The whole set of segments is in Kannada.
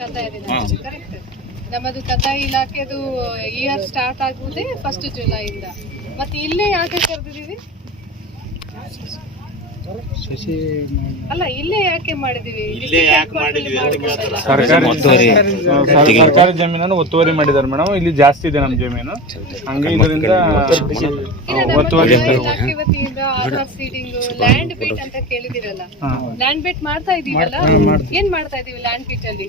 ಕಂದಾಯ ದಿನಾಚರಣೆ ಕರೆಕ್ಟ್. ನಮ್ಮದು ಕಂದಾಯ ಇಲಾಖೆದು ಇಯರ್ ಸ್ಟಾರ್ಟ್ ಆಗುವುದೇ 1 ಜುಲೈಯಿಂದ. ಮತ್ತೆ ಇಲ್ಲೇ ಯಾಕೆ ಕರೆದಿದ್ದೀವಿ? ಅಲ್ಲ, ಇಲ್ಲೇ ಯಾಕೆ ಮಾಡಿದೀವಿ? ಸರ್ಕಾರಿ ಜಮೀನನ್ನು ಒತ್ತುವರಿ ಮಾಡಿದಾರೆ ಮೇಡಮ್. ಇಲ್ಲಿ ಜಾಸ್ತಿ ಇದೆ ನಮ್ಮ ಜಮೀನು, ಹಂಗೆ ಇದರಿಂದ ಇಲಾಖೆ ವತಿಯಿಂದ ಆಧಾರ್ ಸೀಡಿಂಗ್, ಲ್ಯಾಂಡ್ ಬೀಟ್ ಅಂತ ಕೇಳಿದಿರಲ್ಲ, ಲ್ಯಾಂಡ್ ಬೀಟ್ ಮಾಡ್ತಾ ಇದೀವಲ್ಲ. ಏನ್ ಮಾಡ್ತಾ ಇದೀವಿ ಲ್ಯಾಂಡ್ ಬೀಟ್ ಅಲ್ಲಿ?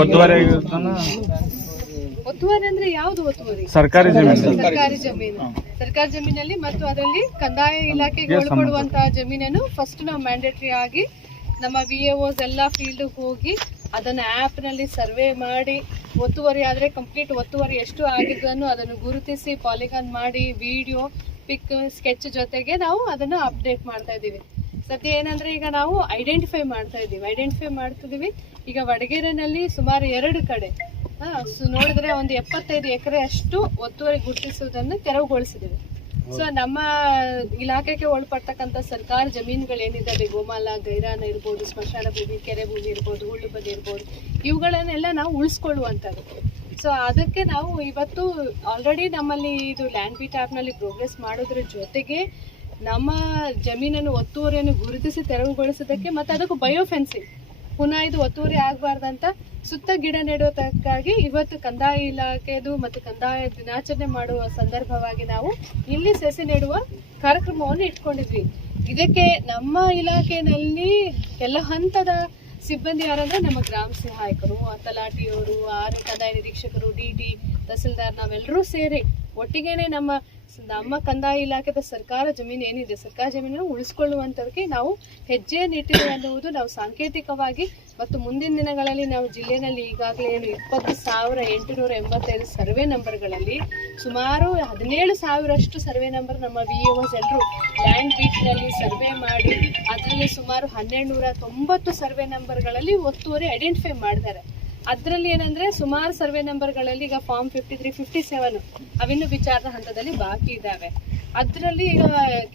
ಒತ್ತುವರಿ ಒತ್ತುವರಿ ಅಂದ್ರೆ ಯಾವ್ದು ಒತ್ತುವರಿ? ಸರ್ಕಾರಿ ಜಮೀನು. ಸರ್ಕಾರಿ ಜಮೀನಲ್ಲಿ ಮತ್ತು ಅದರಲ್ಲಿ ಕಂದಾಯ ಇಲಾಖೆಗೆ ಒಳಪಡುವಂತಹ ಜಮೀನನ್ನು ಫಸ್ಟ್ ನಾವು ಮ್ಯಾಂಡೇಟರಿ ಆಗಿ ನಮ್ಮ VAOs ಎಲ್ಲ ಫೀಲ್ಡ್ ಹೋಗಿ ಅದನ್ನ ಆಪ್ ನಲ್ಲಿ ಸರ್ವೆ ಮಾಡಿ, ಒತ್ತುವರಿ ಆದ್ರೆ ಕಂಪ್ಲೀಟ್ ಒತ್ತುವರಿ ಎಷ್ಟು ಆಗಿದ್ದನ್ನು ಅದನ್ನು ಗುರುತಿಸಿ ಪಾಲಿಗಾನ್ ಮಾಡಿ ವಿಡಿಯೋ ಪಿಕ್ ಸ್ಕೆಚ್ ಜೊತೆಗೆ ನಾವು ಅದನ್ನು ಅಪ್ಡೇಟ್ ಮಾಡ್ತಾ ಇದೀವಿ. ಸದ್ಯ ಏನಂದ್ರೆ ಈಗ ನಾವು ಐಡೆಂಟಿಫೈ ಮಾಡ್ತಿದೀವಿ. ಈಗ ವಡಗೇರಿನಲ್ಲಿ ಸುಮಾರು 2 ಕಡೆ ನೋಡಿದ್ರೆ ಒಂದು 75 ಎಕರೆ ಅಷ್ಟು ಒತ್ತುವರಿ ಗುರುತಿಸುವುದನ್ನು ತೆರವುಗೊಳಿಸಿದ್ದೇವೆ. ಸೊ ನಮ್ಮ ಇಲಾಖೆಗೆ ಒಳಪಡ್ತಕ್ಕಂಥ ಸರ್ಕಾರಿ ಜಮೀನುಗಳೇನಿದ್ದಾವೆ, ಗೋಮಾಲ, ಗೈರಾನ ಇರ್ಬೋದು, ಸ್ಮಶಾನ ಭೂಮಿ, ಕೆರೆ ಭೂಮಿ ಇರ್ಬೋದು, ಹುಳ್ಳು ಬದಿ ಇರ್ಬೋದು, ಇವುಗಳನ್ನೆಲ್ಲ ನಾವು ಉಳಿಸ್ಕೊಳ್ಳುವಂಥದ್ದು. ಸೊ ಅದಕ್ಕೆ ನಾವು ಇವತ್ತು ಆಲ್ರೆಡಿ ನಮ್ಮಲ್ಲಿ ಇದು ಲ್ಯಾಂಡ್ ಬೀಟ್ ಆ್ಯಪ್ನಲ್ಲಿ ಪ್ರೋಗ್ರೆಸ್ ಮಾಡೋದ್ರ ಜೊತೆಗೆ ನಮ್ಮ ಜಮೀನನ್ನು ಒತ್ತುವರಿಯನ್ನು ಗುರುತಿಸಿ ತೆರವುಗೊಳಿಸೋದಕ್ಕೆ ಮತ್ತು ಅದಕ್ಕೂ ಬಯೋಫೆನ್ಸಿಂಗ್, ಪುನಃ ಇದು ಒತ್ತುವರಿ ಆಗಬಾರ್ದಂತ ಸುತ್ತ ಗಿಡ ನೆಡುವುದಕ್ಕಾಗಿ ಇವತ್ತು ಕಂದಾಯ ಇಲಾಖೆದು ಮತ್ತು ಕಂದಾಯ ದಿನಾಚರಣೆ ಮಾಡುವ ಸಂದರ್ಭವಾಗಿ ನಾವು ಇಲ್ಲಿ ಸಸಿ ನೆಡುವ ಕಾರ್ಯಕ್ರಮವನ್ನು ಇಟ್ಕೊಂಡಿದ್ವಿ. ಇದಕ್ಕೆ ನಮ್ಮ ಇಲಾಖೆಯಲ್ಲಿ ಎಲ್ಲ ಹಂತದ ಸಿಬ್ಬಂದಿ ಯಾರಂದ್ರೆ ನಮ್ಮ ಗ್ರಾಮ ಸಹಾಯಕರು, ತಲಾಟಿಯವರು, ಕಂದಾಯ ನಿರೀಕ್ಷಕರು, DD, ತಹಸೀಲ್ದಾರ್, ನಾವೆಲ್ಲರೂ ಸೇರಿ ಒಟ್ಟಿಗೆನೆ ನಮ್ಮ ಕಂದಾಯ ಇಲಾಖೆದ ಸರ್ಕಾರ ಜಮೀನು ಏನಿದೆ, ಸರ್ಕಾರ ಜಮೀನನ್ನು ಉಳಿಸ್ಕೊಳ್ಳುವಂಥದಕ್ಕೆ ನಾವು ಹೆಜ್ಜೆ ನಿಟ್ಟಿದೆ ಅನ್ನುವುದು ನಾವು ಸಾಂಕೇತಿಕವಾಗಿ. ಮತ್ತು ಮುಂದಿನ ದಿನಗಳಲ್ಲಿ ನಾವು ಜಿಲ್ಲೆಯಲ್ಲಿ ಈಗಾಗಲೇ 20,885 ಸರ್ವೆ ನಂಬರ್ಗಳಲ್ಲಿ ಸುಮಾರು 17,000 ಸರ್ವೆ ನಂಬರ್ ನಮ್ಮ VAOs ಎಲ್ಲರೂ ಲ್ಯಾಂಡ್ ಬೀಟ್ನಲ್ಲಿ ಸರ್ವೆ ಮಾಡಿ ಅದರಲ್ಲಿ ಸುಮಾರು 1,290 ಸರ್ವೆ ನಂಬರ್ಗಳಲ್ಲಿ ಒತ್ತುವರಿ ಐಡೆಂಟಿಫೈ ಮಾಡಿದ್ದಾರೆ. ಅದರಲ್ಲಿ ಏನಂದ್ರೆ ಸುಮಾರು ಸರ್ವೆ ನಂಬರ್ಗಳಲ್ಲಿ ಈಗ ಫಾರ್ಮ್ 53, 57 ಅವಿನ್ನು ವಿಚಾರದ ಹಂತದಲ್ಲಿ ಬಾಕಿ ಇದ್ದಾವೆ. ಅದರಲ್ಲಿ ಈಗ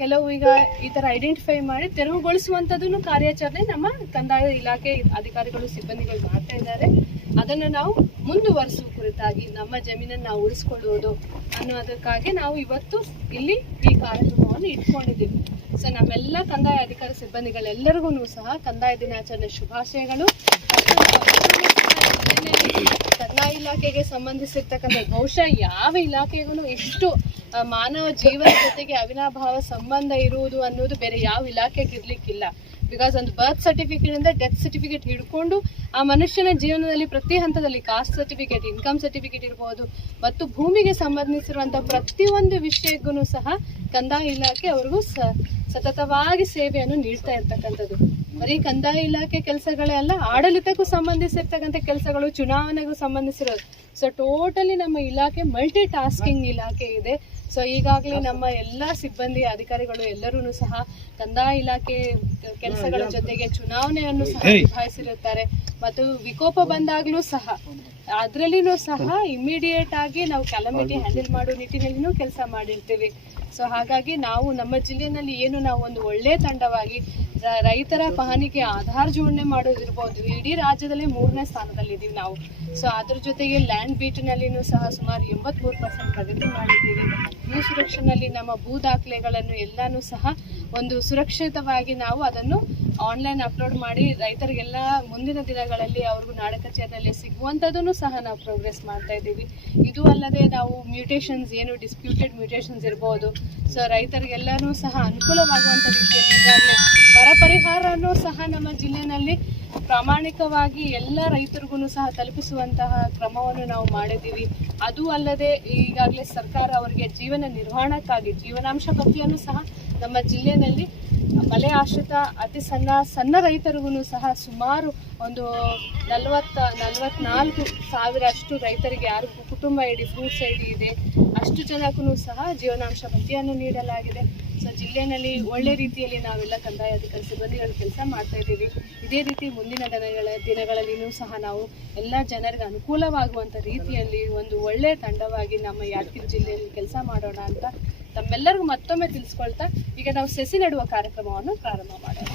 ಕೆಲವು ಈಗ ಈ ತರ ಐಡೆಂಟಿಫೈ ಮಾಡಿ ತೆರವುಗೊಳಿಸುವಂಥದ್ದನ್ನು ಕಾರ್ಯಾಚರಣೆ ನಮ್ಮ ಕಂದಾಯ ಇಲಾಖೆ ಅಧಿಕಾರಿಗಳು, ಸಿಬ್ಬಂದಿಗಳು ಮಾಡ್ತಾ ಇದ್ದಾರೆ. ಅದನ್ನು ನಾವು ಮುಂದುವರಿಸುವ ಕುರಿತಾಗಿ ನಮ್ಮ ಜಮೀನನ್ನು ನಾವು ಉಳಿಸ್ಕೊಳ್ಳುವುದು ಅನ್ನೋದಕ್ಕಾಗಿ ನಾವು ಇವತ್ತು ಇಲ್ಲಿ ಈ ಕಾರ್ಯಕ್ರಮವನ್ನು ಇಟ್ಕೊಂಡಿದ್ದೀವಿ. ಸೊ ನಮ್ಮೆಲ್ಲ ಕಂದಾಯ ಅಧಿಕಾರಿ ಸಿಬ್ಬಂದಿಗಳೆಲ್ಲರಿಗೂ ಸಹ ಕಂದಾಯ ದಿನಾಚರಣೆ ಶುಭಾಶಯಗಳು. ಕಂದಾಯ ಇಲಾಖೆಗೆ ಸಂಬಂಧಿಸಿರ್ತಕ್ಕಂಥ ಬಹುಶಃ ಯಾವ ಇಲಾಖೆಗೂ ಇಷ್ಟು ಮಾನವ ಜೀವನ ಜೊತೆಗೆ ಅವಿನಾಭಾವ ಸಂಬಂಧ ಇರುವುದು ಅನ್ನೋದು ಬೇರೆ ಯಾವ ಇಲಾಖೆಗೆ ಇರ್ಲಿಕ್ಕಿಲ್ಲ. ಬಿಕಾಸ್ ಒಂದು ಬರ್ತ್ ಸರ್ಟಿಫಿಕೇಟ್ ಇಂದ ಡೆತ್ ಸರ್ಟಿಫಿಕೇಟ್ ಹಿಡ್ಕೊಂಡು ಆ ಮನುಷ್ಯನ ಜೀವನದಲ್ಲಿ ಪ್ರತಿ ಹಂತದಲ್ಲಿ ಕಾಸ್ಟ್ ಸರ್ಟಿಫಿಕೇಟ್, ಇನ್ಕಮ್ ಸರ್ಟಿಫಿಕೇಟ್ ಇರ್ಬೋದು ಮತ್ತು ಭೂಮಿಗೆ ಸಂಬಂಧಿಸಿರುವಂತಹ ಪ್ರತಿಯೊಂದು ವಿಷಯಕ್ಕೂ ಸಹ ಕಂದಾಯ ಇಲಾಖೆ ಅವ್ರಿಗೂ ಸತತವಾಗಿ ಸೇವೆಯನ್ನು ನೀಡ್ತಾ ಇರ್ತಕ್ಕಂಥದ್ದು. ಬರೀ ಕಂದಾಯ ಇಲಾಖೆ ಕೆಲಸಗಳೇ ಅಲ್ಲ, ಆಡಳಿತಕ್ಕೂ ಸಂಬಂಧಿಸಿರ್ತಕ್ಕಂಥ ಕೆಲಸಗಳು, ಚುನಾವಣೆಗೂ ಸಂಬಂಧಿಸಿರೋದು. ಸೊ ಟೋಟಲಿ ನಮ್ಮ ಇಲಾಖೆ ಮಲ್ಟಿ ಟಾಸ್ಕಿಂಗ್ ಇಲಾಖೆ ಇದೆ. ಸೊ ಈಗಾಗಲೇ ನಮ್ಮ ಎಲ್ಲ ಸಿಬ್ಬಂದಿ ಅಧಿಕಾರಿಗಳು ಎಲ್ಲರೂ ಸಹ ಕಂದಾಯ ಇಲಾಖೆ ಕೆಲಸಗಳ ಜೊತೆಗೆ ಚುನಾವಣೆಯನ್ನು ಸಹ ನಿಭಾಯಿಸಿರುತ್ತಾರೆ. ಮತ್ತು ವಿಕೋಪ ಬಂದಾಗ್ಲೂ ಸಹ ಅದರಲ್ಲಿನೂ ಸಹ ಇಮಿಡಿಯೇಟ್ ಆಗಿ ನಾವು ಕ್ಯಾಲಮಿಟಿ ಹ್ಯಾಂಡಲ್ ಮಾಡೋ ನಿಟ್ಟಿನಲ್ಲಿನೂ ಕೆಲಸ ಮಾಡಿರ್ತೀವಿ. ಸೊ ಹಾಗಾಗಿ ನಾವು ನಮ್ಮ ಜಿಲ್ಲೆಯಲ್ಲಿ ನಾವು ಒಂದು ಒಳ್ಳೆಯ ತಂಡವಾಗಿ ರೈತರ ಪಹಣಿಗೆ ಆಧಾರ್ ಜೋಡಣೆ ಮಾಡೋದಿರ್ಬೋದು, ಇಡೀ ರಾಜ್ಯದಲ್ಲಿ 3ನೇ ಸ್ಥಾನದಲ್ಲಿದ್ದೀವಿ ನಾವು. ಸೊ ಅದ್ರ ಜೊತೆಗೆ ಲ್ಯಾಂಡ್ ಬೀಟ್ನಲ್ಲಿನೂ ಸಹ ಸುಮಾರು 83% ಪ್ರಗತಿ ಮಾಡಿದ್ದೀವಿ. ಭೂ ಸುರಕ್ಷೆಯಲ್ಲಿ ನಮ್ಮ ಭೂ ದಾಖಲೆಗಳನ್ನು ಎಲ್ಲಾನು ಸಹ ಒಂದು ಸುರಕ್ಷಿತವಾಗಿ ನಾವು ಅದನ್ನು ಆನ್ಲೈನ್ ಅಪ್ಲೋಡ್ ಮಾಡಿ ರೈತರಿಗೆಲ್ಲ ಮುಂದಿನ ದಿನಗಳಲ್ಲಿ ಅವ್ರಿಗೂ ನಾಡ ಕಚೇರಿಯಲ್ಲಿ ಸಿಗುವಂಥದ್ದನ್ನು ಸಹ ನಾವು ಪ್ರೋಗ್ರೆಸ್ ಮಾಡ್ತಾ ಇದ್ದೀವಿ. ಇದು ಅಲ್ಲದೆ ನಾವು ಮ್ಯೂಟೇಷನ್ಸ್, ಏನು ಡಿಸ್ಪ್ಯೂಟೆಡ್ ಮ್ಯೂಟೇಷನ್ಸ್ ಇರ್ಬೋದು, ಸೊ ರೈತರಿಗೆಲ್ಲನೂ ಸಹ ಅನುಕೂಲವಾಗುವಂಥ ರೀತಿಯಲ್ಲಿ ಈಗಾಗಲೇ ಬರ ಪರಿಹಾರನೂ ಸಹ ನಮ್ಮ ಜಿಲ್ಲೆಯಲ್ಲಿ ಪ್ರಾಮಾಣಿಕವಾಗಿ ಎಲ್ಲ ರೈತರಿಗೂ ಸಹ ತಲುಪಿಸುವಂತಹ ಕ್ರಮವನ್ನು ನಾವು ಮಾಡಿದ್ದೀವಿ. ಅದು ಅಲ್ಲದೆ ಈಗಾಗಲೇ ಸರ್ಕಾರ ಅವರಿಗೆ ಜೀವನ ನಿರ್ವಹಣಕ್ಕಾಗಿ ಜೀವನಾಂಶ ಭತ್ಯೆಯನ್ನು ಸಹ ನಮ್ಮ ಜಿಲ್ಲೆಯಲ್ಲಿ ಮಳೆ ಆಶ್ರಿತ ಅತಿ ಸಣ್ಣ ರೈತರಿಗೂ ಸಹ ಸುಮಾರು ಒಂದು 44,000 ಅಷ್ಟು ರೈತರಿಗೆ, ಯಾರಿಗೂ ಕುಟುಂಬ ಐಡಿ, ಫ್ರೂಟ್ಸ್ ಐಡಿ ಇದೆ, ಅಷ್ಟು ಜನಕ್ಕೂ ಸಹ ಜೀವನಾಂಶ ಭತ್ಯೆಯನ್ನು ನೀಡಲಾಗಿದೆ. ಸೊ ಜಿಲ್ಲೆಯಲ್ಲಿ ಒಳ್ಳೆ ರೀತಿಯಲ್ಲಿ ನಾವೆಲ್ಲ ಕಂದಾಯ ಅಧಿಕಾರಿ ಸಿಬ್ಬಂದಿಗಳು ಕೆಲಸ ಮಾಡ್ತಾ ಇದ್ದೀವಿ. ಇದೇ ರೀತಿ ಮುಂದಿನ ದಿನಗಳಲ್ಲಿಯೂ ಸಹ ನಾವು ಎಲ್ಲ ಜನರಿಗೆ ಅನುಕೂಲವಾಗುವಂಥ ರೀತಿಯಲ್ಲಿ ಒಂದು ಒಳ್ಳೆಯ ತಂಡವಾಗಿ ನಮ್ಮ ಯಾದಗಿರಿ ಜಿಲ್ಲೆಯಲ್ಲಿ ಕೆಲಸ ಮಾಡೋಣ ಅಂತ ತಮ್ಮೆಲ್ಲರಿಗೂ ಮತ್ತೊಮ್ಮೆ ತಿಳಿಸ್ಕೊಳ್ತಾ ಈಗ ನಾವು ಸಸಿ ನೆಡುವ ಕಾರ್ಯಕ್ರಮವನ್ನು ಪ್ರಾರಂಭ ಮಾಡೋಣ.